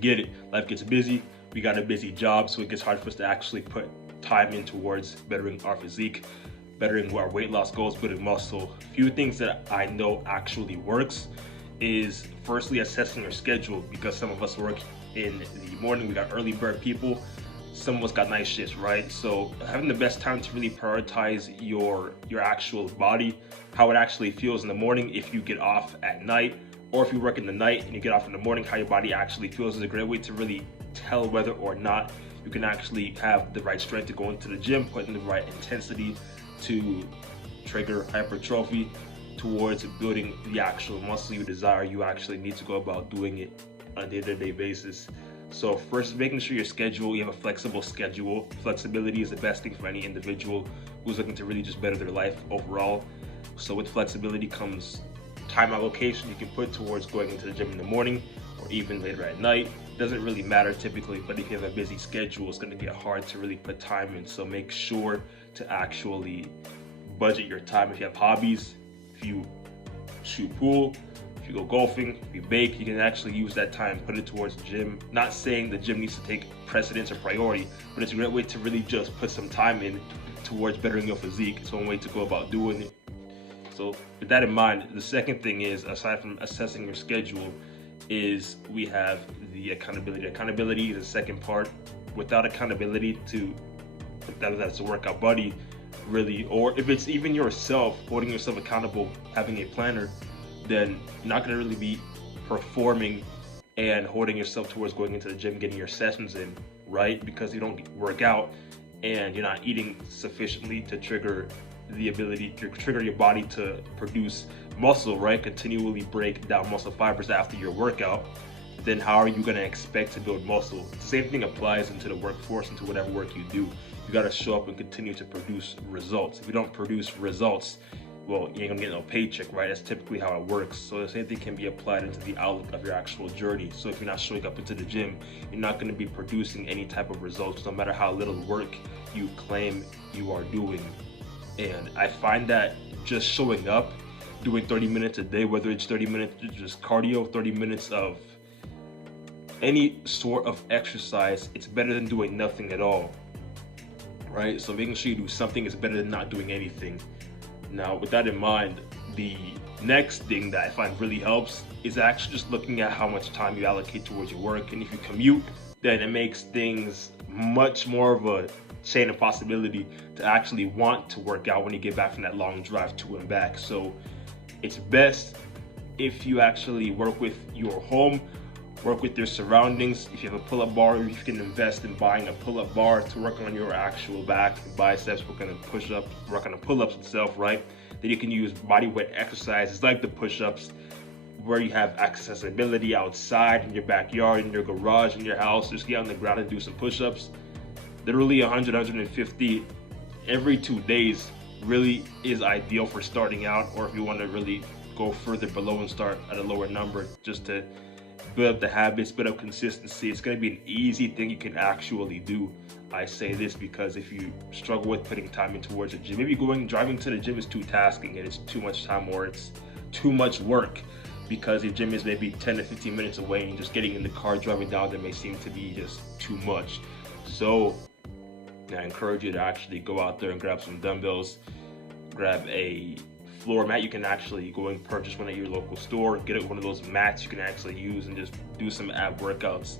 get it. Life gets busy. We got a busy job, so it gets hard for us to actually put time in towards bettering our physique, bettering our weight loss goals, building muscle. A few things that I know actually works is firstly assessing your schedule, because some of us work in the morning. We got early bird people. Some of us got night shifts, right? So having the best time to really prioritize your actual body, how it actually feels in the morning if you get off at night, or if you work in the night and you get off in the morning, how your body actually feels is a great way to really tell whether or not you can actually have the right strength to go into the gym, put in the right intensity to trigger hypertrophy towards building the actual muscle you desire. You actually need to go about doing it on a day-to-day basis. So first, making sure your schedule, you have a flexible schedule. Flexibility is the best thing for any individual who's looking to really just better their life overall. So with flexibility comes time allocation you can put towards going into the gym in the morning or even later at night. Doesn't really matter typically, but if you have a busy schedule, it's going to get hard to really put time in. So make sure to actually budget your time. If you have hobbies, if you shoot pool, if you go golfing, if you bake, you can actually use that time, put it towards the gym. Not saying the gym needs to take precedence or priority, but it's a great way to really just put some time in towards bettering your physique. It's one way to go about doing it. So with that in mind, the second thing is, aside from assessing your schedule, is we have the accountability. Accountability is the second part. Without accountability to, whether that's a workout buddy, really, or if it's even yourself, holding yourself accountable, having a planner, then you're not going to really be performing and holding yourself towards going into the gym, getting your sessions in, right? Because you don't work out and you're not eating sufficiently to trigger the ability to trigger your body to produce muscle, right? Continually break down muscle fibers after your workout. Then how are you going to expect to build muscle? Same thing applies into the workforce, into whatever work you do. You got to show up and continue to produce results. If you don't produce results, well, you ain't gonna get no paycheck, right? That's typically how it works. So the same thing can be applied into the outlook of your actual journey. So if you're not showing up into the gym, you're not gonna be producing any type of results, no matter how little work you claim you are doing. And I find that just showing up, doing 30 minutes a day, whether it's 30 minutes just cardio, 30 minutes of any sort of exercise, it's better than doing nothing at all, right? So making sure you do something is better than not doing anything. Now, with that in mind, the next thing that I find really helps is actually just looking at how much time you allocate towards your work. And if you commute, then it makes things much more of a chain of possibility to actually want to work out when you get back from that long drive to and back. So it's best if you actually work with your home, work with your surroundings. If you have a pull-up bar, you can invest in buying a pull-up bar to work on your actual back, biceps, work on the push-ups, work on the pull-ups itself, right? Then you can use body weight exercises like the push-ups, where you have accessibility outside in your backyard, in your garage, in your house. Just get on the ground and do some push-ups. Literally 100, 150 every 2 days really is ideal for starting out, or if you want to really go further below and start at a lower number, just to build up the habits, build up consistency. It's going to be an easy thing you can actually do. I say this because if you struggle with putting time in towards the gym, maybe driving to the gym is too tasking and it's too much time, or it's too much work because your gym is maybe 10 to 15 minutes away, and just getting in the car, driving down there may seem to be just too much. So I encourage you to actually go out there and grab some dumbbells, grab a floor mat. You can actually go and purchase one at your local store, get one of those mats you can actually use and just do some ab workouts,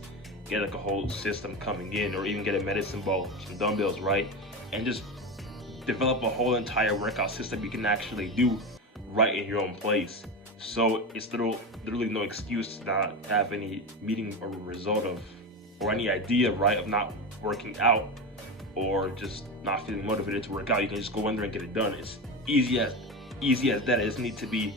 get like a whole system coming in, or even get a medicine ball, some dumbbells, right? And just develop a whole entire workout system you can actually do right in your own place. So it's literally no excuse to not have any meeting or result of, or any idea, right, of not working out or just not feeling motivated to work out. You can just go in there and get it done. It's easy as that. It doesn't need to be,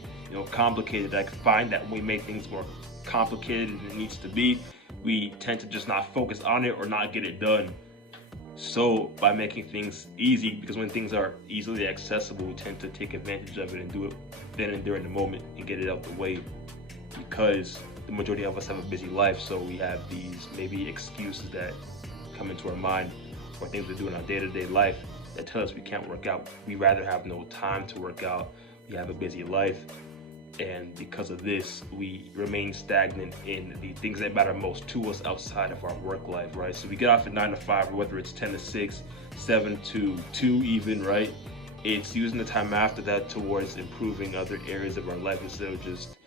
complicated. I find that when we make things more complicated than it needs to be, we tend to just not focus on it or not get it done. So by making things easy, because when things are easily accessible, we tend to take advantage of it and do it then and there in the moment and get it out the way, because the majority of us have a busy life. So we have these maybe excuses that come into our mind, or things we do in our day-to-day life that tell us we can't work out. We rather have no time to work out. We have a busy life. And because of this, we remain stagnant in the things that matter most to us outside of our work life, right? So we get off at 9 to 5, or whether it's 10 to 6, 7 to 2 even, right? It's using the time after that towards improving other areas of our life instead of just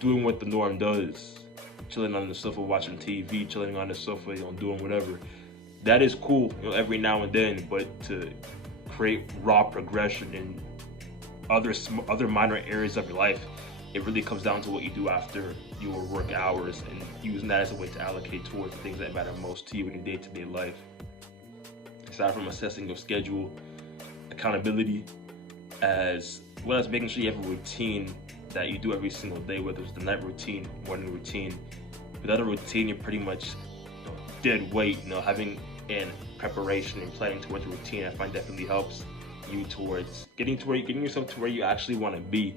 doing what the norm does. Chilling on the sofa, watching TV, chilling on the sofa, doing whatever. That is cool, every now and then, but to create raw progression in other minor areas of your life, it really comes down to what you do after your work hours and using that as a way to allocate towards the things that matter most to you in your day-to-day life. Aside from assessing your schedule, accountability, as well as making sure you have a routine that you do every single day, whether it's the night routine, morning routine. Without a routine, you're pretty much dead weight. Having an preparation and planning towards a routine, I find definitely helps you towards getting yourself to where you actually want to be.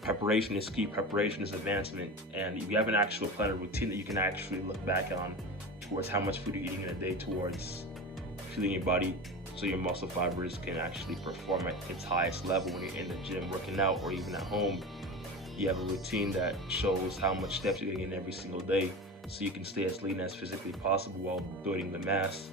Preparation is key. Preparation is advancement. And if you have an actual plan or routine that you can actually look back on towards how much food you're eating in a day, towards fueling your body so your muscle fibers can actually perform at its highest level when you're in the gym working out, or even at home. You have a routine that shows how much steps you're getting in every single day, so you can stay as lean as physically possible while building the mass.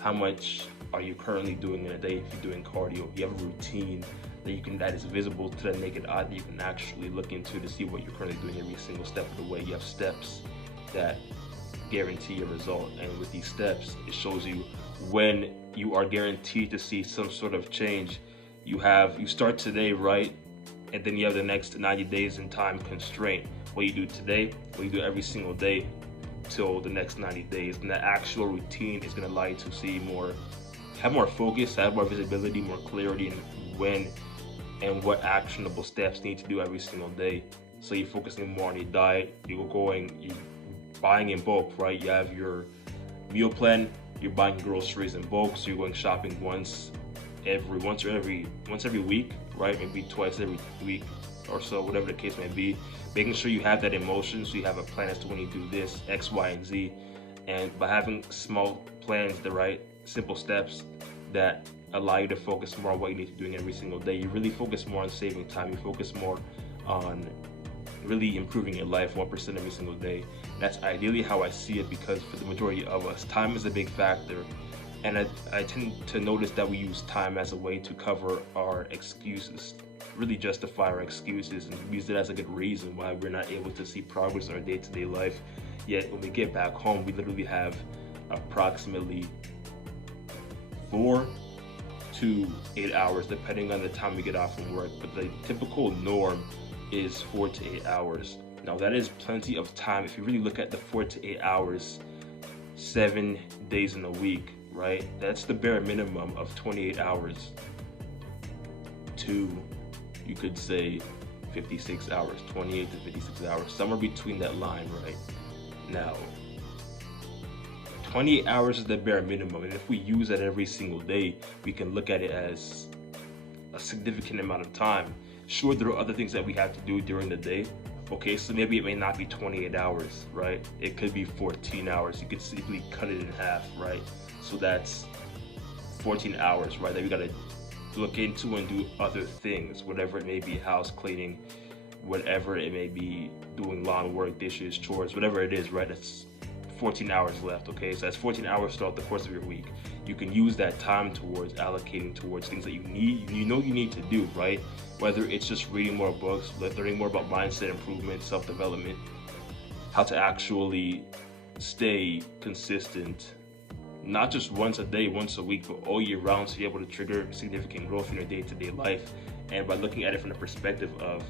How much are you currently doing in a day if you're doing cardio? You have a routine that is visible to the naked eye that you can actually look into to see what you're currently doing every single step of the way. You have steps that guarantee a result, and with these steps, it shows you when you are guaranteed to see some sort of change. You start today, right? And then you have the next 90 days in time constraint. What you do today, what you do every single day till the next 90 days. And the actual routine is gonna allow you to have more focus, have more visibility, more clarity in when and what actionable steps you need to do every single day. So you're focusing more on your diet, you're buying in bulk, right? You have your meal plan, you're buying groceries in bulk, so you're going shopping once every week, right? Maybe twice every week or so, whatever the case may be. Making sure you have that in motion, so you have a plan as to when you do this, X, Y, and Z. And by having small plans, the right simple steps that allow you to focus more on what you need to be doing every single day, you really focus more on saving time. You focus more on really improving your life 1% every single day. That's ideally how I see it, because for the majority of us, time is a big factor. And I tend to notice that we use time as a way to cover our excuses, really justify our excuses, and use it as a good reason why we're not able to see progress in our day-to-day life. Yet when we get back home, we literally have approximately 4 to 8 hours, depending on the time we get off from work. But the typical norm is 4 to 8 hours. Now that is plenty of time if you really look at the 4 to 8 hours, 7 days in a week, right? That's the bare minimum of 28 hours to, you could say, 56 hours, 28 to 56 hours, somewhere between that line, right? Now, 28 hours is the bare minimum, and if we use that every single day, we can look at it as a significant amount of time. Sure, there are other things that we have to do during the day. Okay, so maybe it may not be 28 hours, right? It could be 14 hours. You could simply cut it in half, right? So that's 14 hours, right? That we gotta look into and do other things, whatever it may be, house cleaning, whatever it may be, doing lawn work, dishes, chores, whatever it is, right? That's 14 hours left, okay? So that's 14 hours throughout the course of your week. You can use that time towards allocating towards things that you need to do, right? Whether it's just reading more books, learning more about mindset improvement, self-development, how to actually stay consistent, not just once a day, once a week, but all year round, so you're able to trigger significant growth in your day-to-day life. And by looking at it from the perspective of,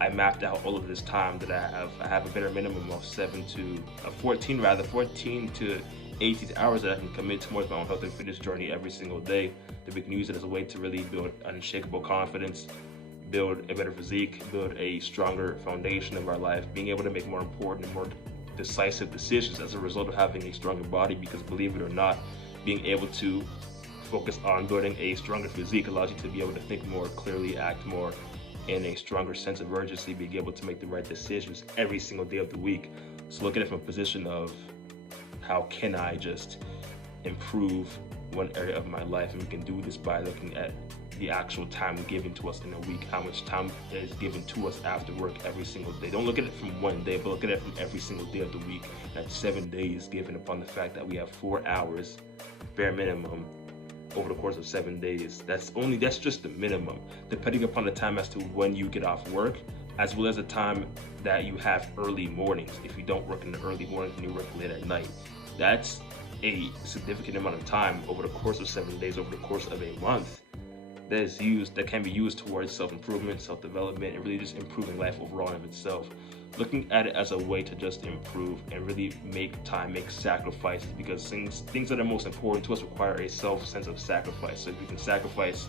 I mapped out all of this time that I have a better minimum of 14 to 18 hours that I can commit towards my own health and fitness journey every single day, that we can use it as a way to really build unshakable confidence, build a better physique, build a stronger foundation of our life, being able to make more important and more decisive decisions as a result of having a stronger body. Because believe it or not, being able to focus on building a stronger physique allows you to be able to think more clearly, act more in a stronger sense of urgency, being able to make the right decisions every single day of the week. So look at it from a position of, how can I just improve one area of my life? And we can do this by looking at the actual time given to us in a week, how much time is given to us after work every single day. Don't look at it from one day, but look at it from every single day of the week. That's 7 days given upon the fact that we have 4 hours, bare minimum, over the course of 7 days. That's just the minimum, depending upon the time as to when you get off work, as well as the time that you have early mornings. If you don't work in the early mornings and you work late at night, that's a significant amount of time over the course of 7 days, over the course of a month, that can be used towards self-improvement, self-development, and really just improving life overall in of itself. Looking at it as a way to just improve and really make time, make sacrifices, because things that are most important to us require a sense of sacrifice. So if we can sacrifice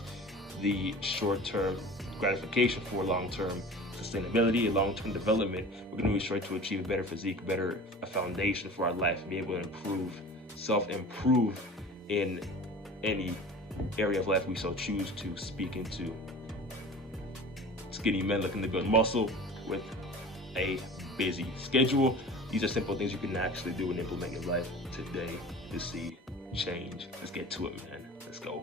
the short-term gratification for long-term sustainability, long-term development, we're going to be sure to achieve a better physique, a foundation for our life, and be able to self-improve in any area of life we so choose to speak into. Skinny men looking to build muscle with a busy schedule. These are simple things you can actually do and implement in your life today to see change. Let's get to it, man. Let's go.